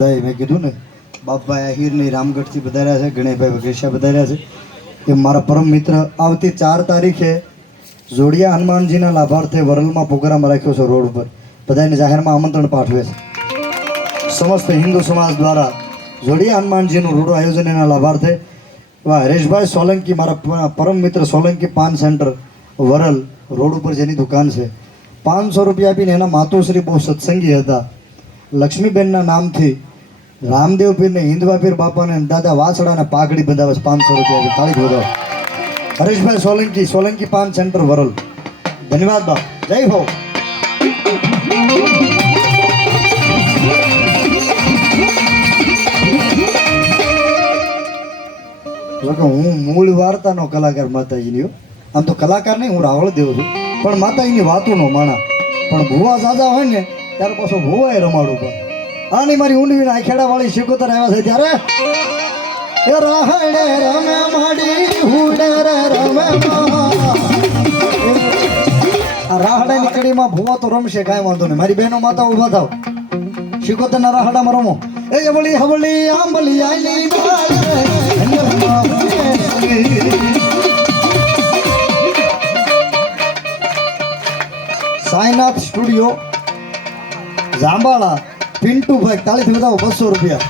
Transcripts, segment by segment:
મેં કીધું ને બાપભાઈ આહિરની રામગઢથી વધાર્યા છે, ગણેશભાઈ વઘેશા વધાર્યા છે. એ મારા પરમ મિત્ર, આવતી ચાર તારીખે જોડિયા હનુમાનજીના લાભાર્થે વરલમાં પ્રોગ્રામ રાખ્યો છે રોડ ઉપર. બધાને જાહેરમાં આમંત્રણ પાઠવે છે. સમસ્ત હિન્દુ સમાજ દ્વારા જોડિયા હનુમાનજીનું રોડ આયોજન એના લાભાર્થે. એવા હરેશભાઈ સોલંકી, મારા પરમ મિત્ર સોલંકી પાન સેન્ટર, વરલ રોડ ઉપર જેની દુકાન છે. પાંચસો રૂપિયા આપીને એના માતુશ્રી બહુ સત્સંગી હતા. લક્ષ્મીબેનના નામથી રામદેવ પીર ને હિન્દવા પીર બાપાને ને દાદા વાસડાને પાઘડી બંધાવે છે પાંચસો રૂપિયા. તાળી વધાવો હરેશભાઈ સોલંકી સોલંકી પાન સેન્ટર વરલ. ધન્યવાદ બા. જય હો. હું મૂળ વાર્તાનો કલાકાર માતાજીની. આમ તો કલાકાર નહીં, હું રાવળ દેવ છું. પણ માતાજીની વાતોનો માણા. પણ ભુવા સાજા હોય ને, ત્યારે પાછો ભુવાએ રમાડું પણ આની મારી ઊંડવી ના ખેડા વાળી શિકોતર આવ્યા છે ત્યારે? એ રાહડે રમે માડી, હુડે રમે. આ રાહડાની કડીમાં ભુવા તો રમશે, કાંઈ વાંધો નહીં. મારી બહેનો માતા ઊભા થાવ. શિકોતરના રાહડામાં રમો. એ જબલી હબળી આંબલી આલી. સાઈનાથ સ્ટુડિયો, જાંબાળા. પિન્ટુભાઈ તાળીથી બતાવો બસો રૂપિયા.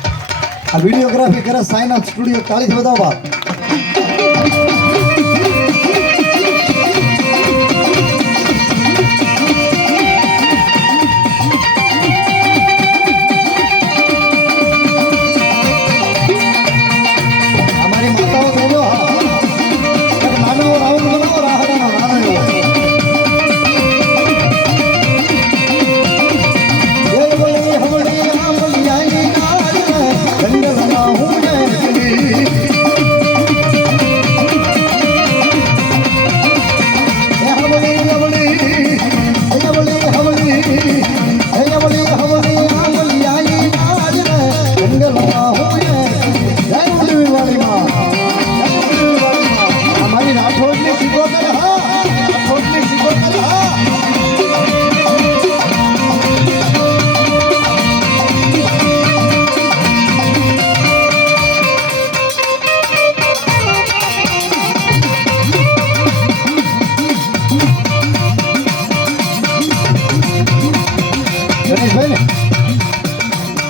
આ વિડીયોગ્રાફી કરે સાઈનાથ સ્ટુડિયો તાળીથી બતાવો બા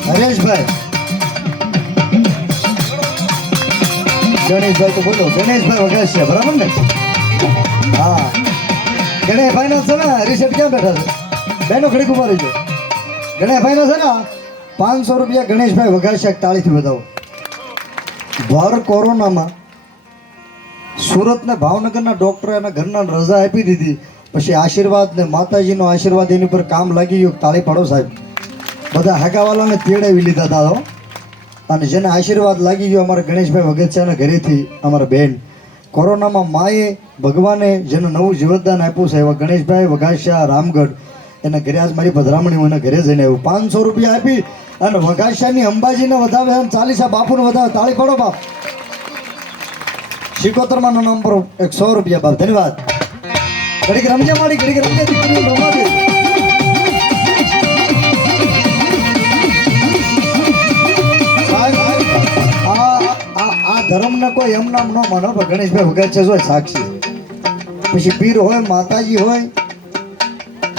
હરેશભાઈ ગણેશભાઈ તો બોલો, ગણેશભાઈ વગાસ છે, બરાબર ને? હા. ગણેશભાઈ ના છે ને રિસેટ ક્યાં બેઠા છે? બેનો ખડીક ઊભા રહીજો. ગણેશભાઈ ના છે ને, પાંચસો રૂપિયા ગણેશભાઈ વગાસ્યા તાળીથી બતાવો ભર કોરોનામાં સુરતના ભાવનગરના ડૉક્ટરે એના ઘરના રજા આપી દીધી. પછી આશીર્વાદ ને માતાજીનો આશીર્વાદ એની પર કામ લાગી ગયું. તાળી પાડો સાહેબ. બધા હાકાવાલાને તેડાવી લીધા હતા અને જેને આશીર્વાદ લાગી ગયો અમારા ગણેશભાઈ વગેચાના ઘરેથી અમારા બેન. કોરોનામાં માએ ભગવાને જેને નવું જીવતદાન આપ્યું છે એવા ગણેશભાઈ વઘાસિયા રામગઢ, એના ઘરે આજ મારી પધરામણી હું એના ઘરે જઈને આવ્યું. પાંચસો રૂપિયા આપી અને વઘાસિયાની અંબાજીને વધાવે અને ચાલીસા બાપુને વધાવે. તાળી પાડો બાપ. શિકોતરમાં નામ પર એક સો રૂપિયા બાપ. ધન્યવાદ. ઘડીક રમજે માડી, ઘડીક રમજે. દીકરી રમવા ધર્મને કોઈ એમ નામ ન માનો, પણ ગણેશભાઈ ભગત છે સાક્ષી. પછી પીર હોય, માતાજી હોય,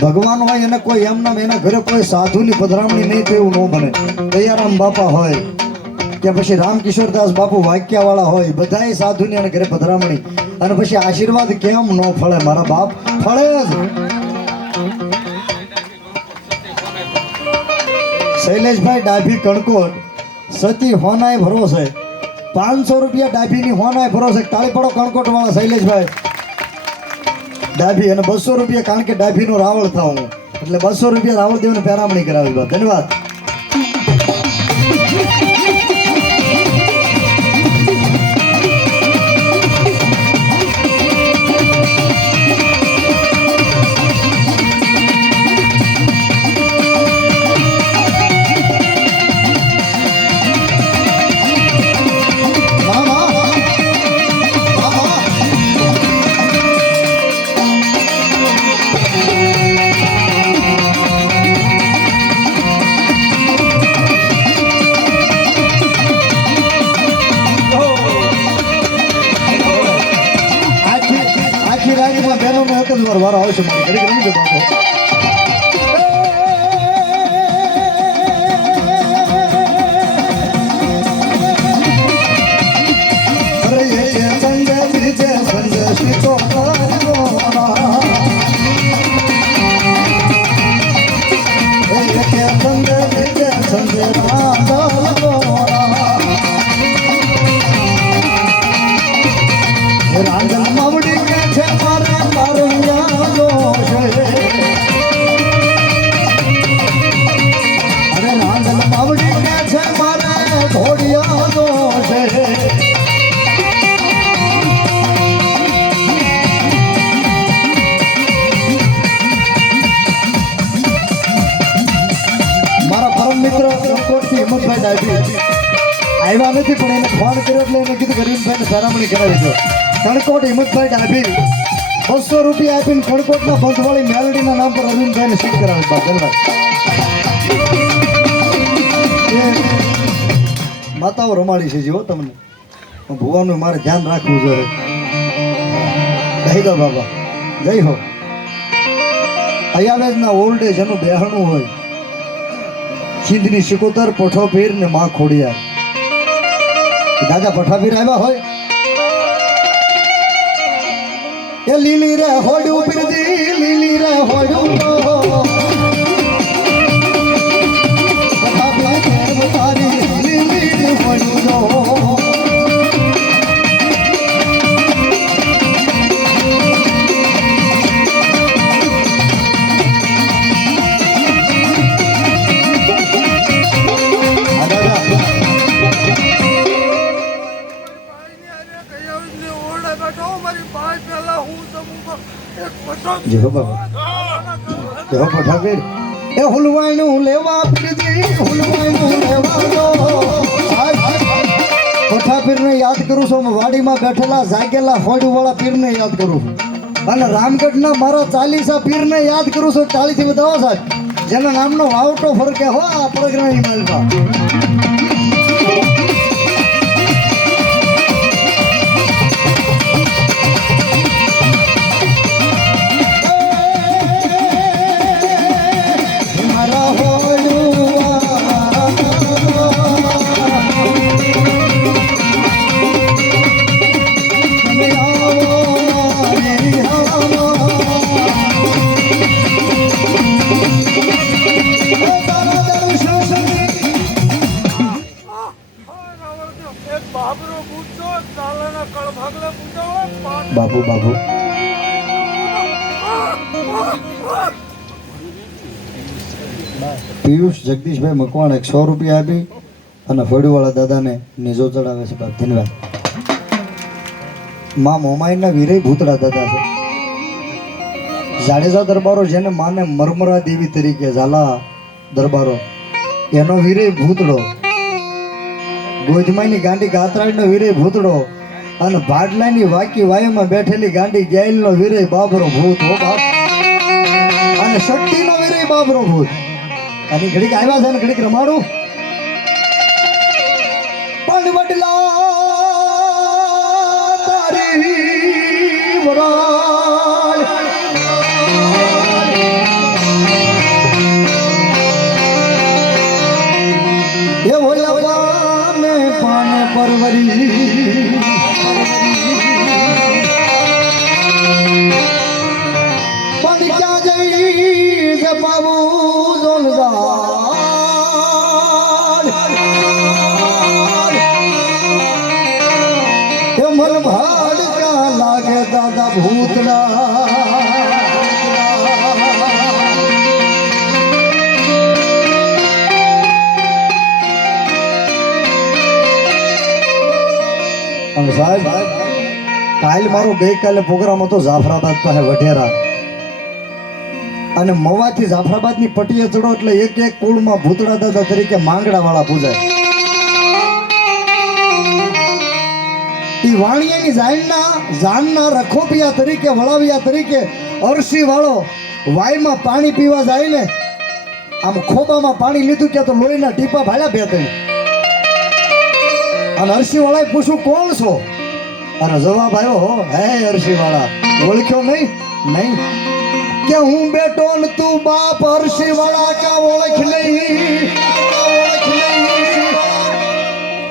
ભગવાન હોય, એને કોઈ એમ નામ એના ઘરે કોઈ સાધુની પધરામણી નહીં તેવું ન બને. દયારામ બાપા હોય કે પછી રામકિશોરદાસ બાપુ વાક્યાવાળા હોય, બધાય સાધુની એને ઘરે પધરામણી. અને પછી આશીર્વાદ કેમ ન ફળે? મારા બાપ ફળે જ. શૈલેષભાઈ ડાભી કણકોટ, સતી હોનાય ભરોસે. પાંચસો રૂપિયા ડાભીની હોનાય ભરોસે તાળી પડો કણકોટ વાળા શૈલેષભાઈ. ડાભી અને બસો રૂપિયા કારણ કે ડાભીનો રાવળ હું એટલે બસો રૂપિયા રાવળ દેવને પેરામણી કરાવી ધન્યવાદ. તમારો વારો આવશે મારી ઘડી હિંમતભાઈ આવ્યા નથી, પણ એને ફોન કર્યો એટલે એને કીધું, ગરીબભાઈને સારામણી કરાવી દો. કણકોટ હિંમતભાઈ ડાભી, બસો રૂપિયા આપીને કણકોટના બંધવાળી મેલડીના નામ પર અરવિંદભાઈને શીખ કરાવે બા માતાઓ રમાડી છે જીવો તમને. ભુવાનું મારે ધ્યાન રાખવું જોઈએ. કહી દો બાબા. જય હો. અયાવેજના ઓલ્ડ એજ એનું બેહણું હોય. સિંધની સિકોતર પઠોપીર ને માં ખોડિયાર દાદા પઠાપીર આવ્યા હોય એ લીલી રે હોડું પીરજી જય બાબા. જો પઠાવીર એ હુલવાઈનું લેવા પીરજી, હુલવાઈનું લેવા દો. પઠાપીરને યાદ કરું છું વાડીમાં બેઠેલા, જાગેલા હોડવાળા પીરને યાદ કરું અને રામગઢના મારા ચાલીસા પીરને યાદ કરું છું ચાલીસી બતાવો સાહેબ. જેના નામનો વાવટો ફરકે હો આ પરગણાની માલમાં પિયુષ જગદીશભાઈ મકવાણ સો રૂપિયા આપી અને ફળીવાળા દાદાને નીજો ચડાવે છે. બાપ ધન્યવાદ. મા મોમાઈના વીરે ભૂતળા દાદા છે. જાડેજા દરબારો જેને માને મરમરા દેવી તરીકે ઝાલા દરબારો, એનો વીરે ભૂતળો ગોજમાઈની ગાંડી ગાત્રાળનો વીરે ભૂતળો અને ભાડલાની વાકી વાયુમાં બેઠેલી ગાંડી ગેલનો વીરે બાબરો ભૂત. હો બાપ. અને શક્તિનો વીરે બાબરો ભૂત. અને ઘડીક આવ્યા છે ને ઘડીક રમાડું. પણ વડલા ભૂતડા સાહેબ, કાલ મારો ગઈકાલે પ્રોગ્રામ હતો જાફરાબાદ પાસે વઢેરા. અને મવાથી જાફરાબાદની પટીએ ચડો એટલે એક એક કુળમાં ભૂતળા દાદા તરીકે માંગડા વાળા પૂજાય. ઈ વાણિયાની જાણના જાનના રખોપિયા તરીકે, વળાવિયા તરીકે અરસી વાળો વાયમાં પાણી પીવા જાય ને આમ ખોબામાં પાણી લીધું કે તો લોહીના ટીપા ભાળ્યા બે ત્રણ. અને અરસીવાળાએ પૂછું કોણ છો? અને જવાબ આવ્યો હો, હે અરસી વાળા ઓળખ્યો નહીં? નહીં. કે હું બેટો ને તું બાપ હર્ષી વાળા કા ઓળખ નહીં?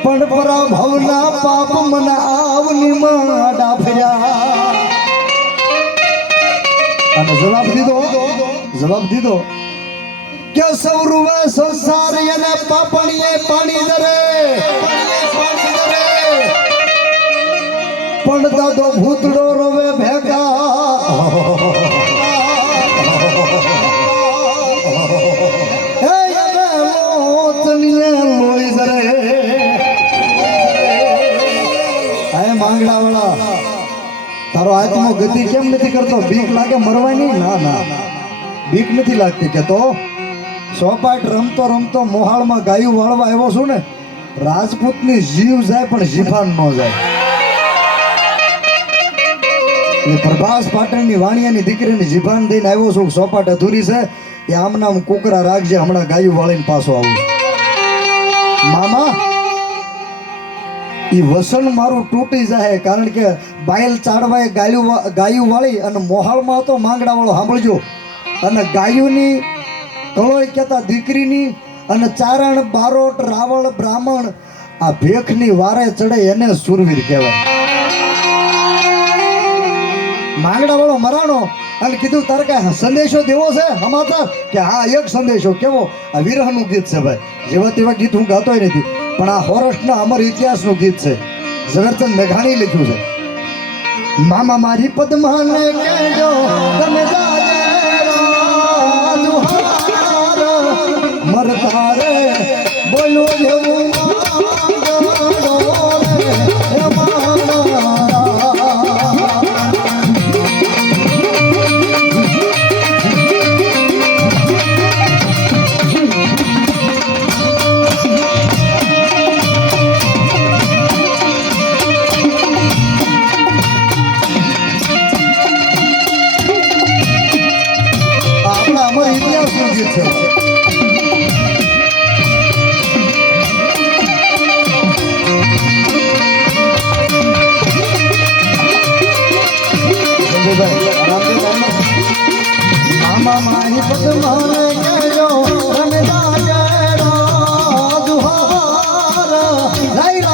પણ પરા ભવના પાપ મને આવની માડા ફર્યા. અને જવાબ દીધો જવાબ દીધો. કે સૌરુવે સંસાર એને પાપણીએ પાણી ધરે પાણી દાદો ભૂતડો રોવે ગતિ કેમ નથી કરતો? બીક લાગે મરવાની? ના ના. બીક નથી લાગતી કે તો સોપાટ રમતો રમતો મોહાળમાં ગાયું વાળવા આવ્યો છું ને, રાજપૂતની જીવ જાય પણ જીફાન ન જાય. પ્રભાસ પાટણની વાણિયાની દીકરીની જીભાન દઈને આવ્યો છું. સોપાટ અધૂરી છે. એ આમ નામ કુકરા રાખજે, હમણાં ગાયું વાળીને પાછો આવું મામા એ વસન મારું તૂટી જાય, કારણ કે બાયલ ચાડવાએ ગાયું ગાયું વાળી અને મોહાળમાં હતો માંગડા વાળો સાંભળજો. અને ગાયુની કળોય કહેતા દીકરીની અને ચારણ બારોટ રાવણ બ્રાહ્મણ આ ભેખની વારે ચડે એને સુરવીર કહેવાય. માંગડા વાળો મરાણો અને કીધું, તારે કઈ સંદેશો દેવો છે? હમાતા કે હા, એક સંદેશો, કેવો? આ વિરહનું ગીત છે ભાઈ. જેવા તેવા ગીત હું ગાતોય નથી, પણ આ હોરસ્ટના અમર ઇતિહાસનું ગીત છે. ઝવેરચંદ મેઘાણી લખ્યું છે. મામા મારી પદ્માને કહેજો તમે જાજે મરતા રે.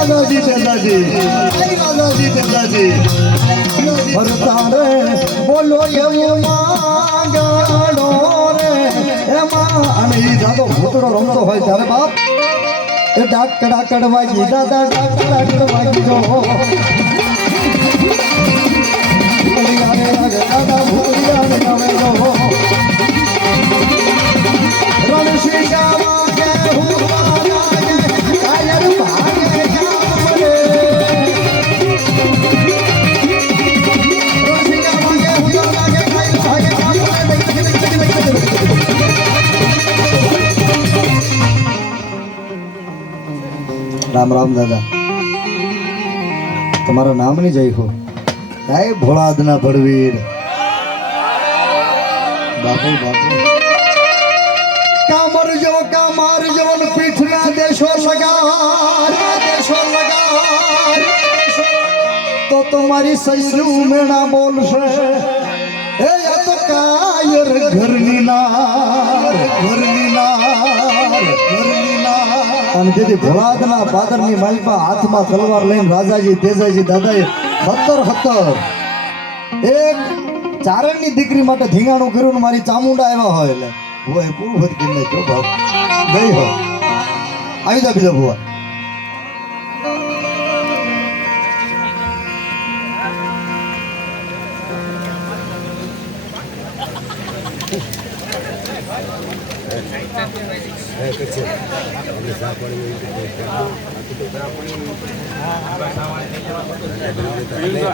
તેજાજી જય રાજાજી તેજાજી ભરતા રે બોલો એવું માંગણો રે. એમાં અને ઈ દાદો રમતો હોય ત્યારે બાપ, એ ડાક કડાકડ વાગી દાદા ડાક રામ રામ દાદા. તમારા નામની જય હો. સાહેબ ભોળાદના ભડવીર બાપુ બાપુ. કામર જો કામાર જવન પીઠના દેશો લગાર દેશો લગાર તો તમારી સૈરું મેણા બોલશે. એ તો કાયર ઘરની નાર, ઘરની અને તેથી ભોળાદના પાદરની માલિકા હાથમાં તલવાર લઈને રાજાજી, તેજાજી, દાદાએ સત્તર સત્તર એક ચારણની દીકરી માટે ધીંગાણું કર્યું મારી ચામુંડા આવ્યા હોય એટલે. હોય પૂરું હોય કે નહીં જો ભાવ. નહીં હોય. આવી જા બીજા ભુવા. એક જ છે આપણે સા પાણી